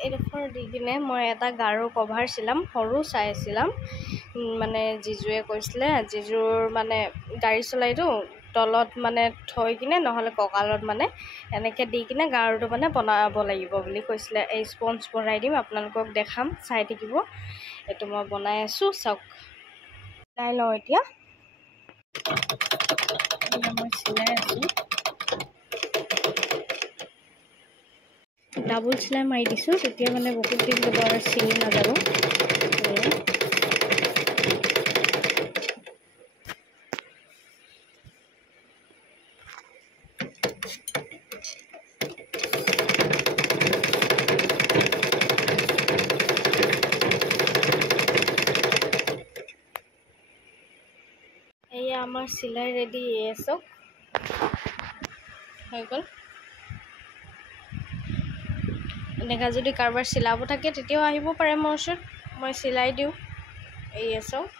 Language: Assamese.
এইডোখৰ দি কিনে মই এটা গাৰু কভাৰ চিলাম, সৰু চাই চিলাম। মানে জিজুৱে কৈছিলে, জিজুৰ মানে গাড়ী চলাইতো, তলত মানে থৈ কিনে নহ'লে কঁকালত মানে এনেকৈ দি কিনে গাৰুটো মানে বনাব লাগিব বুলি কৈছিলে। এই স্পঞ্জ বনাই দিম, আপোনালোকক দেখাম, চাই থাকিব। এইটো মই বনাই আছোঁ, চাওক। চিলাই লওঁ এতিয়া। মই চিলাই আছোঁ, ডাবুল চিলাই মাৰি দিছোঁ, তেতিয়া মানে বহুত দিন যাব আৰু ছিঙি নাযাব। এয়া আমাৰ চিলাই ৰেডি, চাওক হৈ গ'ল। এনেকুৱা যদি কাৰোবাৰ চিলাব থাকে তেতিয়াও আহিব পাৰে মোৰ ওচৰত, মই চিলাই দিওঁ। চাওক।